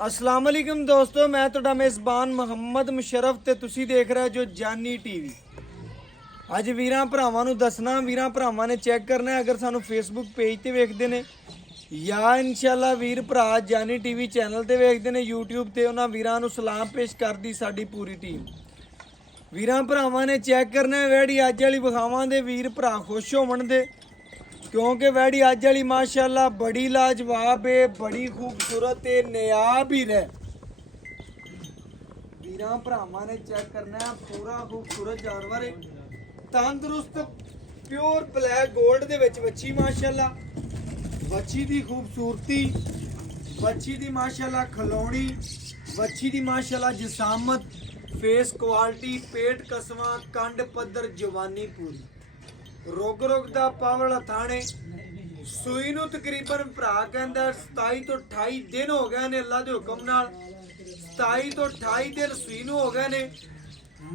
अस्सलाम वालेकुम दोस्तों, मैं ਤੁਹਾਡਾ ਮੇਜ਼ਬਾਨ ਮੁਹੰਮਦ ਮੁਸ਼ਰਫ ਤੇ ਤੁਸੀਂ ਦੇਖ ਰਹੇ ਜੋ ਜਾਨੀ ਟੀਵੀ। ਅੱਜ ਵੀਰਾਂ ਭਰਾਵਾਂ ਨੂੰ ਦੱਸਣਾ, ਵੀਰਾਂ ਭਰਾਵਾਂ ਨੇ ਚੈੱਕ ਕਰਨਾ ਅਗਰ ਸਾਨੂੰ ਫੇਸਬੁੱਕ ਪੇਜ ਤੇ ਵੇਖਦੇ ਨੇ ਜਾਂ ਇਨਸ਼ਾਅੱਲਾ ਵੀਰ ਭਰਾ ਜਾਨੀ ਟੀਵੀ ਚੈਨਲ ਤੇ ਵੇਖਦੇ ਨੇ YouTube ਤੇ, ਉਹਨਾਂ ਵੀਰਾਂ ਨੂੰ ਸਲਾਮ ਪੇਸ਼ ਕਰਦੀ ਸਾਡੀ ਪੂਰੀ ਟੀਮ। ਵੀਰਾਂ ਭਰਾਵਾਂ ਨੇ ਚੈੱਕ ਕਰਨਾ ਵੈੜੀ ਅੱਜ ਵਾਲੀ ਵਿਖਾਵਾਂ ਦੇ ਵੀਰ ਭਰਾ ਖੁਸ਼ ਹੋਵਣ ਦੇ, क्योंकि वैडी अज वाली माशाल्लाह बड़ी लाजवाब है, बड़ी खूबसूरत है, नायाब ही रहे। वीरां भरावां ने चेक करना है, पूरा खूबसूरत जानवर है, तंदुरुस्त प्योर ब्लैक गोल्ड दे विच बच्ची माशाल्लाह। बच्ची दी खूबसूरती, बच्ची दी माशाल्लाह खलौनी, बच्ची दी माशाल्लाह जिसामत, फेस क्वालिटी, पेट कसवा, कंड पद्धर, जवानी पूरी, ਰੁਗ ਰੁਗ ਦਾ ਪਾਵਲ ਥਾਣੇ। ਸੂਈ ਨੂੰ ਤਕਰੀਬਨ ਭਰਾ ਕਹਿੰਦਾ 27 ਤੋਂ 28 ਦਿਨ ਹੋ ਗਏ ਨੇ ਅੱਲਾ ਦੇ ਹੁਕਮ ਨਾਲ। 27 ਤੋਂ 28 ਦਿਨ ਸੂਈ ਨੂੰ ਹੋ ਗਏ ਨੇ।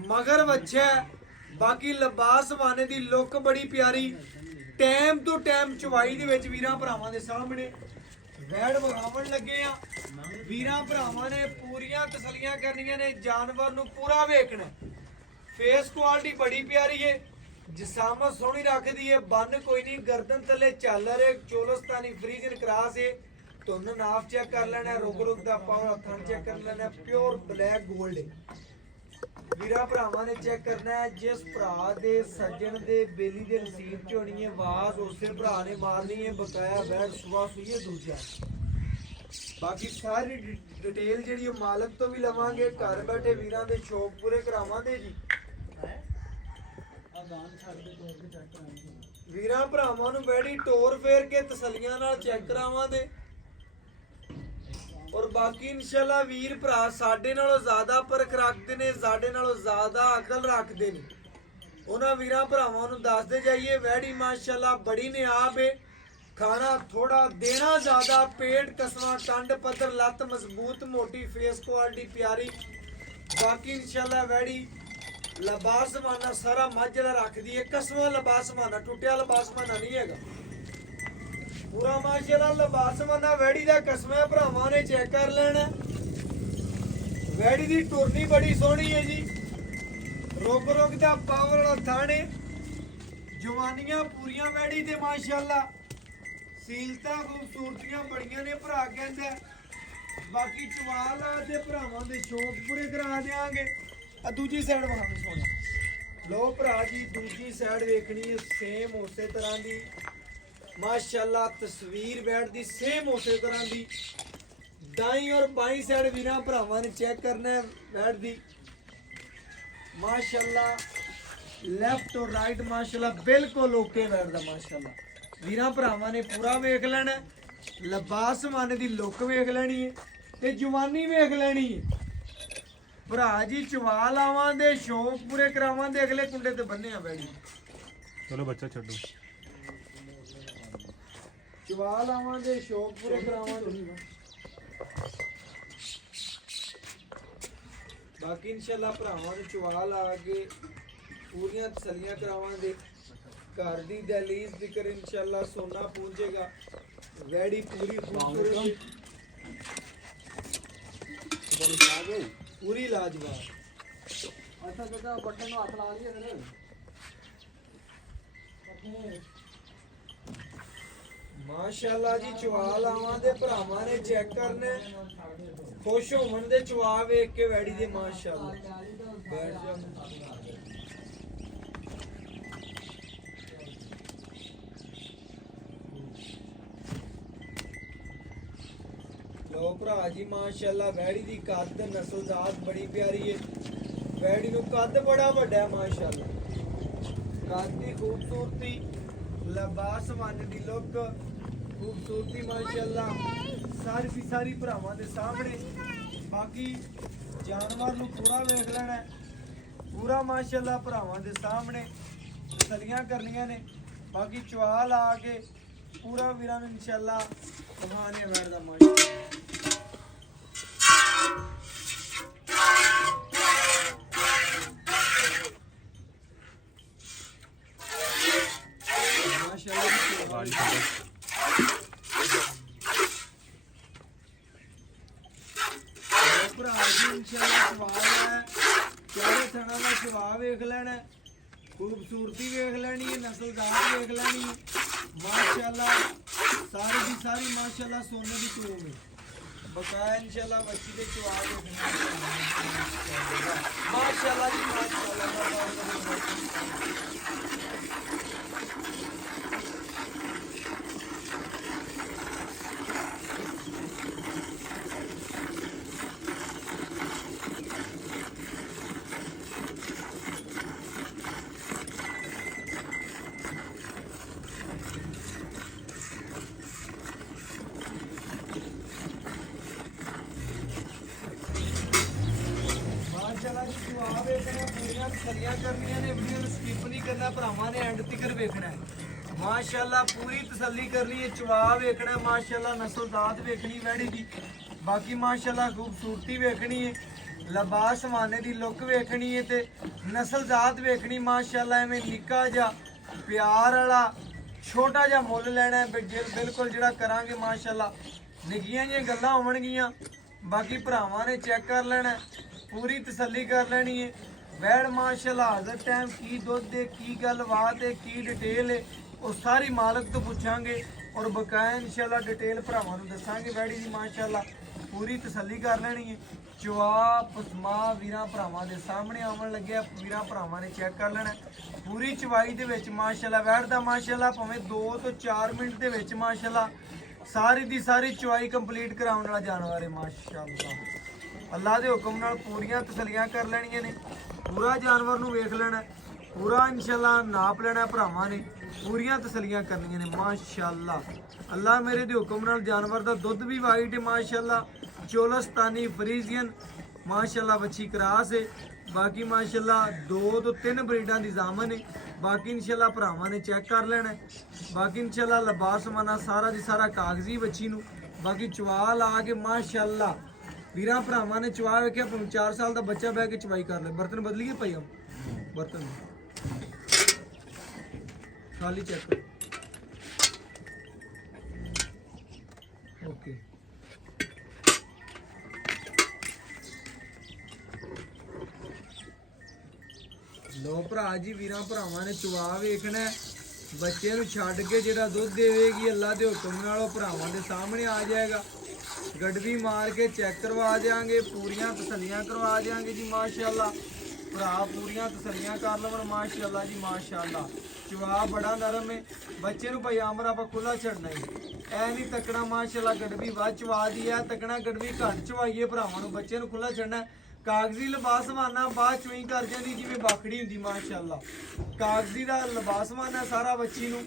ਮਗਰ ਬੱਚਾ ਬਾਕੀ ਲਿਬਾਸ ਵਾਨੇ ਦੀ ਲੁੱਕ ਬੜੀ ਪਿਆਰੀ, ਟਾਈਮ ਤੋਂ ਟਾਈਮ ਚਵਾਈ ਦੇ ਵਿੱਚ ਵੀਰਾਂ ਭਰਾਵਾਂ ਦੇ ਸਾਹਮਣੇ ਵੈੜ ਵਿਖਾਉਣ ਲੱਗੇ ਆ। ਵੀਰਾਂ ਭਰਾਵਾਂ ਨੇ ਪੂਰੀਆਂ ਤਸੱਲੀਆਂ ਕਰਨੀਆਂ ਨੇ, ਜਾਨਵਰ ਨੂੰ ਪੂਰਾ ਵੇਖਣਾ। ਫੇਸ ਕੁਆਲਿਟੀ ਬੜੀ ਪਿਆਰੀ ਹੈ, जिसामत सोहनी रखती है, बन कोई नहीं, गर्दन थले झालर है, चोलस्तानी फ्रीजन क्रास है, धुन नाफ चेक कर लेना, रुक रुक दा पावर थन चेक कर लेना, प्योर ब्लैक गोल्ड है। वीरा भरावां ने चेक करना है, जिस भरा दे सज्जन दे बेली दे नसीब च होनी है आवाज उसे भरा ने मारनी है। बकाया बैठ सुबह सुइए दूजा। बाकी सारी डिटेल जी मालक तो भी लवांगे, घर बैठे वीरां दे शौक पूरे करावांगे जी। ਵੀਰਾਂ ਭਰਾਵਾਂ ਨੂੰ ਬੈੜੀ ਟੋਰ ਫੇਰ ਕੇ ਤਸੱਲੀਆਂ ਨਾਲ ਚੈੱਕ ਕਰਾਵਾਂਗੇ। ਔਰ ਬਾਕੀ ਇਨਸ਼ਾਅੱਲਾ ਵੀਰ ਭਰਾ ਸਾਡੇ ਨਾਲੋਂ ਜ਼ਿਆਦਾ ਪਰਖ ਰੱਖਦੇ ਨੇ, ਸਾਡੇ ਨਾਲੋਂ ਜ਼ਿਆਦਾ ਅਕਲ ਰੱਖਦੇ ਨੇ। ਉਹਨਾਂ ਵੀਰਾਂ ਭਰਾਵਾਂ ਨੂੰ ਦੱਸਦੇ ਜਾਈਏ ਵੈੜੀ ਮਾਸ਼ਾਅੱਲਾ ਬੜੀ ਨਿਆਬ ਹੈ। ਖਾਣਾ ਥੋੜਾ ਦੇਣਾ ਜ਼ਿਆਦਾ, ਪੇਟ ਕਸਵਾ, ਟੰਡ ਪੱਧਰ, ਲੱਤ ਮਜ਼ਬੂਤ ਮੋਟੀ, ਫੇਸ ਕੁਆਲਿਟੀ ਪਿਆਰੀ। ਬਾਕੀ ਇਨਸ਼ਾਅੱਲਾ ਵੈੜੀ लिबास माना सारा मझला रखती है, कसवा लिबास माना, टुटिया लिबास माना नहीं है, पूरा माशाल्लाह लिबास माना वैड़ी का कसवा भरावां ने चेक कर लेना। वैड़ी की टुरनी बड़ी सोहनी है जी, रुक रुक दा पावर वाला थाने, जवानियां पूरियां वैड़ी ते माशाल्लाह, सीलता खूबसूरतियां बड़ियां ने भरा कहंदा। बाकी चवाल दे भरावां दे शौक पूरे करा देंगे। दूजी साइड वहां सोना लो भरा जी, दूजी साइड वेखनी है सेम उसे तरह दी माशाल्लाह, तस्वीर बैठ दी सेम उसे तरह दी। दाई और बाई साइड वीरां भरावां ने चेक करना है बैठ दी माशाल्लाह, लेफ्ट और राइट माशाल्लाह बिल्कुल ओके बैठ दा माशाल्लाह। वीरां भरावां ने पूरा वेख लेना, लिबास माने दी लुक वेख लेनी है ते जवानी वेख लेनी है। भरा जी चवा लावांगे, शौक पूरे करावांगे, अगले कुंडे ते बन्ने बैठी। चलो बच्चा छड्डो, चवा लावांगे, शौक पूरे करावांगे। बाकी इंशाल्लाह भरावां नूं चवा ला के पूरियां तसल्लियां करावांगे। घर दी दहलीज दिकर इंशाल्लाह सोना पहुंचेगा। वैड़ी पूरी खूबसूरत, पूरी लाजवाब। अच्छा बेटा बटन हाथ ला लिया फिर माशाल्लाह जी। चवा लावांगे भरावां ने चेक करना, खुश होवन दे चवा वेख के वैड़ी दे माशाल्लाह। बैठ जा लो भरा जी माशाल्लाह, वैड़ी दी कद नस्लजात बड़ी प्यारी है। वैड़ी नूं कद बड़ा वड्डा है माशाल्लाह, कद दी खूबसूरती, लिबास वाने दी लुक, खूबसूरती माशाल्लाह सारी सारी भरावां दे सामने। बाकी जानवर नूं पूरा वेख लेना, पूरा माशाल्लाह भरावां दे सामने तसल्लियां करनियां ने। बाकी चवा ला के पूरा वीरां नूं इंशाल्लाह दिखाने बैठदा माशाल्लाह। ਭਰਾ ਜੀ ਇਨਸ਼ਾਅੱਲਾ ਸਵਾਲ ਹੈ ਚਾਰੇ ਥਣਾ ਦਾ ਸੁਭਾਅ ਵੇਖ ਲੈਣਾ ਖੂਬਸੂਰਤੀ ਵੇਖ ਲੈਣੀ ਹੈ ਨਸਲ ਜ਼ਾਤ ਵੇਖ ਲੈਣੀ ਹੈ ਮਾਸ਼ਾਅੱਲਾ ਸਾਰੀ ਦੀ ਸਾਰੀ ਮਾਸ਼ਾਅੱਲਾ ਸੋਨੇ ਦੀ ਚੋਮ ਹੈ ਬਕਾਇਆ ਇਨਸ਼ਾਅੱਲਾ ਬੱਚੀ ਦੇ ਜਵਾਬ ਵੇਖਣਾ ਮਾਸ਼ਾਅੱਲਾ ਜੀ ਮਾਸ਼ਾਅੱਲਾ ਮਾਸ਼ਾਅੱਲਾ ਜੀ ਜਵਾਬ ਵੇਖਣਾ ਪੂਰੀਆਂ ਤਸੱਲੀਆਂ ਕਰਨੀਆਂ ਨੇ ਵੀਡੀਓ ਨੂੰ ਸਕਿਪ ਨਹੀਂ ਕਰਨਾ ਭਰਾਵਾਂ ਨੇ ਐਂਡ ਤੱਕ ਵੇਖਣਾ ਹੈ ਮਾਸ਼ਾਅੱਲਾ ਪੂਰੀ ਤਸੱਲੀ ਕਰਨੀ ਹੈ ਜਵਾਬ ਵੇਖਣਾ ਮਾਸ਼ਾਅੱਲਾ ਨਸਲ ਜ਼ਾਤ ਵੇਖਣੀ ਵੈੜੀ ਦੀ ਬਾਕੀ ਮਾਸ਼ਾਅੱਲਾ ਖੂਬਸੂਰਤੀ ਵੇਖਣੀ ਹੈ ਲਿਬਾਸ ਮਾਨੇ ਦੀ ਲੁੱਕ ਵੇਖਣੀ ਹੈ ਤੇ ਨਸਲ ਜ਼ਾਤ ਵੇਖਣੀ ਮਾਸ਼ਾਅੱਲਾ ਐਵੇਂ ਨਿੱਕਾ ਜਿਹਾ ਪਿਆਰ ਵਾਲਾ ਛੋਟਾ ਜਿਹਾ ਮੁੱਲ ਲੈਣਾ ਹੈ ਬਿਲਕੁਲ ਜਿਹੜਾ ਕਰਾਂਗੇ ਮਾਸ਼ਾਅੱਲਾ ਨਿੱਕੀਆਂ ਜਿਹੀਆਂ ਗੱਲਾਂ ਹੋਣਗੀਆਂ ਬਾਕੀ ਭਰਾਵਾਂ ਨੇ ਚੈੱਕ ਕਰ ਲੈਣਾ ਪੂਰੀ ਤਸੱਲੀ ਕਰ ਲੈਣੀ ਹੈ ਵੈੜ ਮਾਸ਼ਾਅੱਲਾ ਹਾਜ਼ਰ ਟਾਈਮ ਕੀ ਦੁੱਧ ਦੇ ਕੀ ਗੱਲਬਾਤ ਹੈ ਕੀ ਡਿਟੇਲ ਹੈ ਉਹ ਸਾਰੀ ਮਾਲਕ ਤੋਂ ਪੁੱਛਾਂਗੇ ਔਰ ਬਕਾਇਆ ਇਨਸ਼ਾਅੱਲਾ ਡਿਟੇਲ ਭਰਾਵਾਂ ਨੂੰ ਦੱਸਾਂਗੇ ਵੈੜੀ ਦੀ ਮਾਸ਼ਾਅੱਲਾ ਪੂਰੀ ਤਸੱਲੀ ਕਰ ਲੈਣੀ ਹੈ ਚਵਾ ਪਸਮਾ ਵੀਰਾਂ ਭਰਾਵਾਂ ਦੇ ਸਾਹਮਣੇ ਆਉਣ ਲੱਗਿਆ ਵੀਰਾਂ ਭਰਾਵਾਂ ਨੇ ਚੈੱਕ ਕਰ ਲੈਣਾ ਪੂਰੀ ਚਵਾਈ ਦੇ ਵਿੱਚ ਮਾਸ਼ਾਅੱਲਾ ਵੈੜ ਦਾ ਮਾਸ਼ਾਅੱਲਾ ਭਾਵੇਂ 2 ਤੋਂ 4 ਮਿੰਟ ਦੇ ਵਿੱਚ ਮਾਸ਼ਾਅੱਲਾ ਸਾਰੀ ਦੀ ਸਾਰੀ ਚਵਾਈ ਕੰਪਲੀਟ ਕਰਾਉਣ ਵਾਲਾ ਜਾਨਵਰ ਹੈ ਮਾਸ਼ਾਅੱਲਾ ਅੱਲਾ ਦੇ ਹੁਕਮ ਨਾਲ ਪੂਰੀਆਂ ਤਸੱਲੀਆਂ ਕਰ ਲੈਣੀਆਂ ਨੇ ਪੂਰਾ ਜਾਨਵਰ ਨੂੰ ਵੇਖ ਲੈਣਾ ਪੂਰਾ ਇਨਸ਼ਾਅੱਲਾ ਨਾਪ ਲੈਣਾ ਭਰਾਵਾਂ ਨੇ ਪੂਰੀਆਂ ਤਸੱਲੀਆਂ ਕਰਨੀਆਂ ਨੇ ਮਾਸ਼ਾਅੱਲਾ ਅੱਲਾ ਮੇਰੇ ਦੇ ਹੁਕਮ ਨਾਲ ਜਾਨਵਰ ਦਾ ਦੁੱਧ ਵੀ ਵਾਈਟ ਹੈ ਮਾਸ਼ਾਅੱਲਾ ਚੋਲਸਤਾਨੀ ਫਰੀਜ਼ੀਅਨ ਮਾਸ਼ਾਅੱਲਾ ਬੱਚੀ ਕਰਾਸ ਹੈ ਬਾਕੀ ਮਾਸ਼ਾਅੱਲਾ 2 ਤੋਂ 3 ਬਰੀਡਾਂ ਦੀ ਜ਼ਾਮਨ ਹੈ ਬਾਕੀ ਇਨਸ਼ਾਅੱਲਾ ਭਰਾਵਾਂ ਨੇ ਚੈੱਕ ਕਰ ਲੈਣਾ ਬਾਕੀ ਇਨਸ਼ਾਅੱਲਾ ਲਿਬਾਸ ਮਾਨਾ ਸਾਰਾ ਦੀ ਸਾਰਾ ਕਾਗਜ਼ੀ ਬੱਚੀ ਨੂੰ ਬਾਕੀ ਚਵਾ ਲਾ ਕੇ ਮਾਸ਼ਾਅੱਲਾ ਵੀਰਾਂ ਭਰਾਵਾਂ ਨੇ ਚਵਾ ਵੇਖਿਆ 4 ਸਾਲ ਦਾ ਬੱਚਾ ਬਹਿ ਕੇ ਚਵਾਈ ਕਰ ਲੈ ਬਰਤਨ ਬਦਲੀਏ ਪਈ ਹਮ ਬਰਤਨ ਖਾਲੀ ਚੈੱਕ ਕਰੋ ਓਕੇ ਲੋ ਭਰਾ ਜੀ ਵੀਰਾਂ ਭਰਾਵਾਂ ਨੇ ਚਵਾ ਵੇਖਣਾ ਬੱਚੇ ਨੂੰ ਛੱਡ ਕੇ ਜਿਹੜਾ ਦੁੱਧ ਦੇਵੇਗੀ ਅੱਲਾ ਦੇ ਹੁਕਮ ਨਾਲ ਉਹ ਭਰਾਵਾਂ ਦੇ ਸਾਹਮਣੇ ਆ ਜਾਏਗਾ ਗੜਵੀ ਮਾਰ ਕੇ ਚੈੱਕ ਕਰਵਾ ਦਿਆਂਗੇ ਪੂਰੀਆਂ ਤਸੱਲੀਆਂ ਕਰਵਾ ਦਿਆਂਗੇ ਜੀ ਮਾਸ਼ਾਅੱਲਾ ਭਰਾ ਪੂਰੀਆਂ ਤਸੱਲੀਆਂ ਕਰ ਲਵਣ ਮਾਸ਼ਾਅੱਲਾ ਜੀ ਮਾਸ਼ਾਅੱਲਾ ਚਵਾ ਬੜਾ ਨਰਮ ਹੈ ਬੱਚੇ ਨੂੰ ਭਾਈ ਆਮਰ ਆਪਾਂ ਖੁੱਲਾ ਛੱਡਣਾ ਹੀ ਐ ਨਹੀਂ ਤੱਕਣਾ ਮਾਸ਼ਾਅੱਲਾ ਗੜਵੀ ਵੱਧ ਚਵਾ ਦੀ ਹੈ ਤੱਕਣਾ ਗੜਵੀ ਘੱਟ ਚਵਾਈਏ ਭਰਾਵਾਂ ਨੂੰ ਬੱਚੇ ਨੂੰ ਖੁੱਲਾ ਛੱਡਣਾ ਕਾਗਜ਼ੀ ਲਿਬਾਸ ਮਾਨਾ ਬਾਅਦ ਚੋਂ ਕਰ ਜਾਂਦੀ ਜਿਵੇਂ ਬਾਖੜੀ ਹੁੰਦੀ ਮਾਸ਼ਾਅੱਲਾ ਕਾਗਜ਼ੀ ਦਾ ਲਿਬਾਸ ਮਾਨਾ ਸਾਰਾ ਬੱਚੀ ਨੂੰ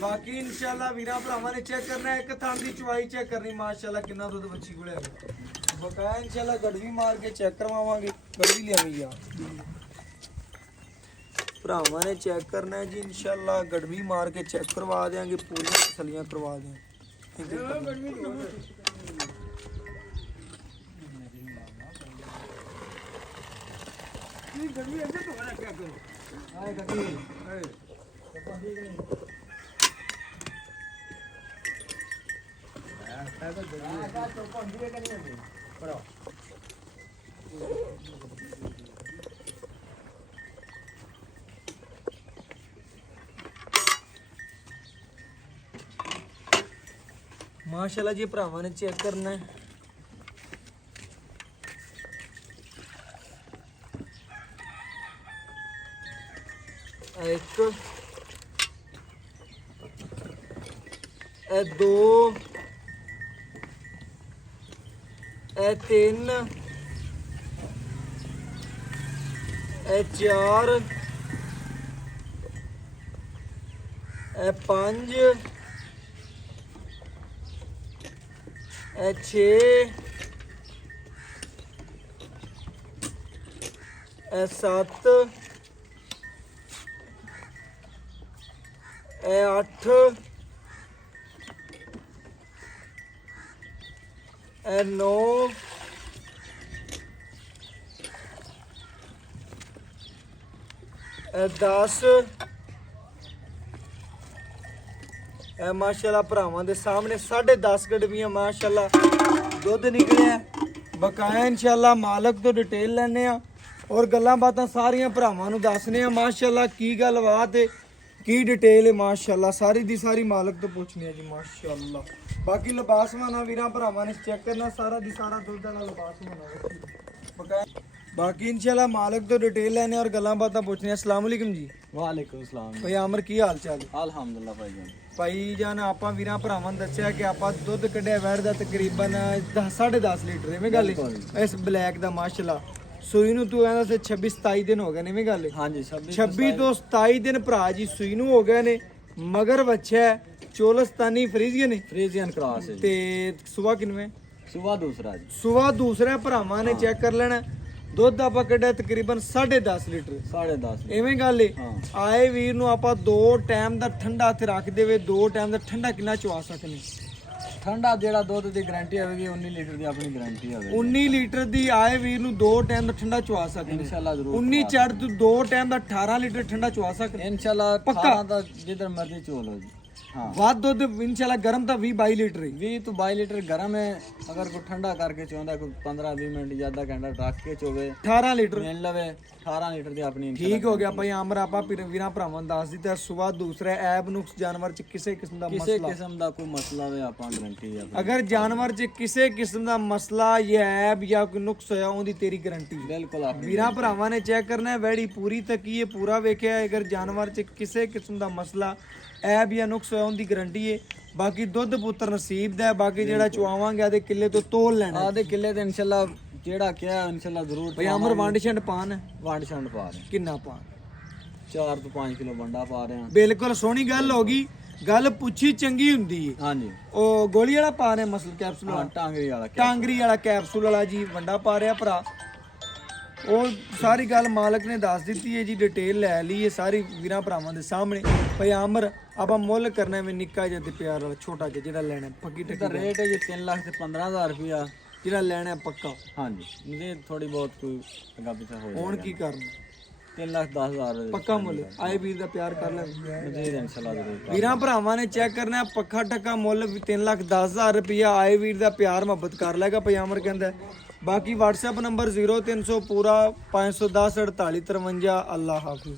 ਬਾਕੀ ਇਨਸ਼ਾਅੱਲਾ ਵੀਰਾਂ ਭਰਾਵਾਂ ਨੇ ਚੈੱਕ ਕਰਨਾ ਇੱਕ ਥਾਂ ਦੀ ਚਵਾਈ ਚੈੱਕ ਕਰਨੀ ਮਾਸ਼ਾਅੱਲਾ ਕਿੰਨਾ ਦੁੱਧ ਬੱਚੀ ਕੋਲੇ ਹੈਗਾ ਬਕਾਇਆ ਇਨਸ਼ਾਅੱਲਾ ਗੜਵੀ ਮਾਰ ਕੇ ਚੈੱਕ ਕਰਵਾਵਾਂਗੇ ਗੜਵੀ ਲਿਆਵੀਂ ਆ ਭਰਾਵਾਂ ਨੇ ਚੈੱਕ ਕਰਨਾ ਜੀ ਇਨਸ਼ਾਅੱਲਾ ਗੜਵੀ ਮਾਰ ਕੇ ਚੈੱਕ ਕਰਵਾ ਦੇਾਂਗੇ ਪੂਰੀਆਂ ਤਸੱਲੀਆਂ ਕਰਵਾ ਦੇਾਂਗੇ ਗੜਵੀ ਅੱਗੇ ਤੋਂ ਆ ਕਿਆ ਕਰੋ ਆਏ ਗੜਵੀ ਆਏ माशाल्लाह जी भरावां ने चेक करना है एक ए दो ए तीन ए चार ए पांच ए 6 ए 7 ए 8 ए 9 ए 10 माशाल्लाह भरावां दे सामने 10.5 गड़वियां माशाल्लाह दुध निकलिया ਬਕਾਇਆ ਇਨਸ਼ਾਅੱਲਾ ਮਾਲਕ ਤੋਂ ਡਿਟੇਲ ਲੈਣੇ ਆ ਔਰ ਗੱਲਾਂ ਬਾਤਾਂ ਸਾਰੀਆਂ ਭਰਾਵਾਂ ਨੂੰ ਦੱਸਨੇ ਆ ਮਾਸ਼ਾਅੱਲਾ ਕੀ ਗੱਲਬਾਤ ਹੈ ਕੀ ਡਿਟੇਲ ਹੈ ਮਾਸ਼ਾਅੱਲਾ ਸਾਰੀ ਦੀ ਸਾਰੀ ਮਾਲਕ ਤੋਂ ਪੁੱਛਣੀ ਆ ਜੀ ਮਾਸ਼ਾਅੱਲਾ। ਬਾਕੀ ਲਿਬਾਸਵਾਨਾ ਵੀਰਾਂ ਭਰਾਵਾਂ ਨੇ ਚੈੱਕ ਕਰਨਾ ਸਾਰਾ ਦੀ ਸਾਰਾ ਦੁੱਧ ਵਾਲਾ ਲਿਬਾਸਵਾਨਾ ਬਕਾਇਆ। ਬਾਕੀ ਇਨਸ਼ਾਅੱਲਾ ਮਾਲਕ ਤੋਂ ਡਿਟੇਲ ਲੈਣੇ ਔਰ ਗੱਲਾਂ ਬਾਤਾਂ ਪੁੱਛਣੀਆਂ। अस्सलाम वालेकुम जी। ਵਾਲੇਕੁਮ ਸਲਾਮ। ਭਾਈ ਆਮਰ ਕੀ ਹਾਲ ਚਾਲ ਹੈ? ਅਲਹਮਦੁਲਿਲਾ ਭਾਈ ਜਾਨ। ਭਾਈ ਜਾਨ ਆਪਾਂ ਵੀਰਾਂ ਭਰਾਵਾਂ ਨੂੰ ਦੱਸਿਆ ਕਿ ਆਪਾਂ ਦੁੱਧ ਕੱਢਿਆ ਵੈੜ ਦਾ ਤਕਰੀਬਨ 10.5 ਲੀਟਰ ਐਵੇਂ ਗੱਲ ਹੈ ਇਸ ਬਲੈਕ ਦਾ ਮਾਸ਼ਾਅੱਲਾ। ਸੂਈ ਨੂੰ ਤੂੰ ਕਹਿੰਦਾ ਸੀ 26-27 ਦਿਨ ਹੋ ਗਏ ਨੇ ਐਵੇਂ ਗੱਲ ਹੈ? ਹਾਂਜੀ 26 ਤੋਂ 27 ਦਿਨ ਭਰਾ ਜੀ ਸੂਈ ਨੂੰ ਹੋ ਗਏ ਨੇ। ਮਗਰ ਬੱਚਾ ਚੋਲਸਤਾਨੀ ਫਰੀਜ਼ੀਅਨ ਨੇ ਫਰੀਜ਼ੀਅਨ ਕ੍ਰਾਸ ਹੈ ਤੇ ਸਵੇਰ ਕਿੰਨੇ ਸੁਬਾ ਦੂਸਰਾ ਜੀ। ਸਵੇਰ ਦੂਸਰਾ ਭਰਾਵਾਂ ਨੇ ਚੈੱਕ ਕਰ ਲੈਣਾ। ਦੁੱਧ ਆਪਾਂ ਕੱਢਿਆ ਤਕਰੀਬਨ 10.5 ਲੀਟਰ 10.5 ਐਵੇਂ ਗੱਲ ਏ। ਹਾਂ। ਆਏ ਵੀਰ ਨੂੰ ਆਪਾਂ 2 ਟਾਈਮ ਦਾ ਠੰਡਾ ਤੇ ਰੱਖ ਦੇਵੇ 2 ਟਾਈਮ ਦਾ ਠੰਡਾ ਕਿੰਨਾ ਚਵਾ ਸਕਨੇ? ਠੰਡਾ ਜਿਹੜਾ ਦੁੱਧ ਦੀ ਗਾਰੰਟੀ ਹੋਵੇਗੀ 19 ਲੀਟਰ ਦੀ ਆਪਣੀ ਗਾਰੰਟੀ ਹੋਵੇਗੀ। 19 ਲੀਟਰ ਦੀ ਆਏ ਵੀਰ ਨੂੰ 2 ਟਾਈਮ ਦਾ ਠੰਡਾ ਚਵਾ ਸਕਨੇ ਇਨਸ਼ਾਅੱਲਾ ਜ਼ਰੂਰ 19 ਚੜ ਤੋਂ 2 ਟਾਈਮ ਦਾ 18 ਲੀਟਰ ਠੰਡਾ ਚਵਾ ਸਕਨੇ ਇਨਸ਼ਾਅੱਲਾ ਪੱਕਾ। 18 ਦਾ ਜਿੱਧਰ ਮਰਜ਼ੀ ਚੋਲੋ ਜੀ। हाँ ਵੱਧ ਦੁੱਧ ਇਨਸ਼ਾਅੱਲਾ ਗਰਮ ਤਾਂ 20-22 ਲੀਟਰ ਹੈ 20 ਤੋਂ 22 ਲੀਟਰ ਗਰਮ है। अगर कोई ठंडा करके चाहता कोई 15-20 मिनट ज्यादा घंटा रख के चोवे 18 ਲੀਟਰ मिल लवे 18 ਲੀਟਰ ਦੀ ਆਪਣੀ ਠੀਕ ਹੋ ਗਿਆ ਭਾਈ ਆਮਰ ਆਪਾਂ ਵੀਰਾਂ ਭਰਾਵਾਂ ਨੂੰ ਦੱਸ ਦਿੱਤਾ। ਸਵੇਰ ਦੂਸਰਾ ਐਬ ਨੁਕਸ ਜਾਨਵਰ ਚ ਕਿਸੇ ਕਿਸਮ ਦਾ ਕਿਸੇ ਮਸਲਾ ਕਿਸਮ ਦਾ ਕੋਈ ਮਸਲਾ ਹੋਵੇ ਆਪਾਂ ਗਾਰੰਟੀ ਹੈ। ਅਗਰ ਜਾਨਵਰ ਚ ਕਿਸੇ ਕਿਸਮ ਦਾ ਮਸਲਾ ਜਾਂ ਐਬ ਜਾਂ ਕੋਈ ਨੁਕਸ ਹੋਇਆ ਉਹਦੀ ਤੇਰੀ ਗਾਰੰਟੀ ਹੈ। ਬਿਲਕੁਲ ਆਪਣੀ ਵੀਰਾਂ ਭਰਾਵਾਂ ਨੇ ਚੈੱਕ ਕਰਨਾ ਹੈ ਵੈੜੀ ਪੂਰੀ ਤੱਕੀ ਹੈ ਪੂਰਾ ਵੇਖਿਆ ਅਗਰ ਜਾਨਵਰ ਚ ਕਿਸੇ ਕਿਸਮ ਦਾ ਮਸਲਾ ਐਬ ਜਾਂ ਨੁਕਸ ਹੋਇਆ ਉਹਦੀ ਗਾਰੰਟੀ ਹੈ। ਬਾਕੀ ਦੁੱਧ ਪੁੱਤਰ ਨਸੀਬ ਦਾ ਹੈ। ਬਾਕੀ ਜਿਹੜਾ ਚੁਆਵਾਂਗੇ ਆਦੇ ਕਿੱਲੇ ਤੋਂ ਤੋਲ ਲੈਣਾ ਆਦੇ ਕਿੱਲੇ ਤੇ ਇਨਸ਼ਾਅੱਲਾ ਜਿਹੜਾ ਕਿਹਾ ਇਨਸ਼ਾਅੱਲਾ ਜ਼ਰੂਰ ਭਾਈ ਆਮਰ ਵੰਡ ਛੰਡ ਪਾਣ ਵੰਡ ਛੰਡ ਪਾ ਰਹੇ ਕਿੰਨਾ ਪਾਣ 4 ਤੋਂ 5 ਕਿਲੋ ਵੰਡਾ ਪਾ ਰਹੇ ਹਾਂ। ਬਿਲਕੁਲ ਸੋਹਣੀ ਗੱਲ ਹੋ ਗਈ। ਗੱਲ ਪੁੱਛੀ ਚੰਗੀ ਹੁੰਦੀ ਹੈ। ਹਾਂਜੀ ਉਹ ਗੋਲੀ ਵਾਲਾ ਪਾ ਰਹੇ ਮਸਲ ਕੈਪਸੂਲ ਹਾਂ ਵਾਲਾ ਟਾਂਗਰੀ ਵਾਲਾ ਟਾਂਗਰੀ ਵਾਲਾ ਕੈਪਸੂਲ ਵਾਲਾ ਜੀ ਵੰਡਾ ਪਾ ਰਿਹਾ ਭਰਾ। ਉਹ ਸਾਰੀ ਗੱਲ ਮਾਲਕ ਨੇ ਦੱਸ ਦਿੱਤੀ ਹੈ ਜੀ ਡਿਟੇਲ ਲੈ ਲਈ ਹੈ ਸਾਰੀ ਵੀਰਾਂ ਭਰਾਵਾਂ ਦੇ ਸਾਹਮਣੇ। ਭਾਈ ਆਮਰ ਆਪਾਂ ਮੁੱਲ ਕਰਨਾ ਮੈਂ ਨਿੱਕਾ ਜਿਹਾ ਤੇ ਪਿਆਰ ਵਾਲਾ ਛੋਟਾ ਜਿਹਾ ਜਿਹੜਾ ਲੈਣਾ ਪੱਕੀ ਇਹਦਾ ਟੱਕੀ ਰੇਟ ਹੈ ਜੀ 3 ਲੱਖ ਤੇ 15,000 ਰੁਪਇਆ। ਜਿਹੜਾ ਲੈਣਾ ਪੱਕਾ ਹਾਂਜੀ ਇਹਦੇ ਥੋੜੀ ਬਹੁਤ ਕੋਈ ਅਗਾ ਪਿਛਾ ਹੋ ਹੁਣ ਕੀ ਕਰਨਾ 3,10,000 ਪੱਕਾ ਮੁੱਲ ਆਏ ਵੀਰ ਦਾ ਪਿਆਰ ਕਰ ਲੈ ਮਜ਼ੀਦ ਇਨਸ਼ਾਅੱਲਾ ਜ਼ਰੂਰ ਵੀਰਾਂ ਭਰਾਵਾਂ ਨੇ ਚੈੱਕ ਕਰਨਾ ਪੱਖਾ ਟੱਕਾ ਮੁੱਲ 3,10,000 ਰੁਪਇਆ ਆਏ ਵੀਰ ਦਾ ਪਿਆਰ ਮੁਹੱਬਤ ਕਰ ਲੈਗਾ। ਪਜਾਮਰ ਕਹਿੰਦਾ ਬਾਕੀ WhatsApp ਨੰਬਰ 0300 ਪੂਰਾ 510 4853। ਅੱਲਾਹ ਹਾਫਿਜ਼।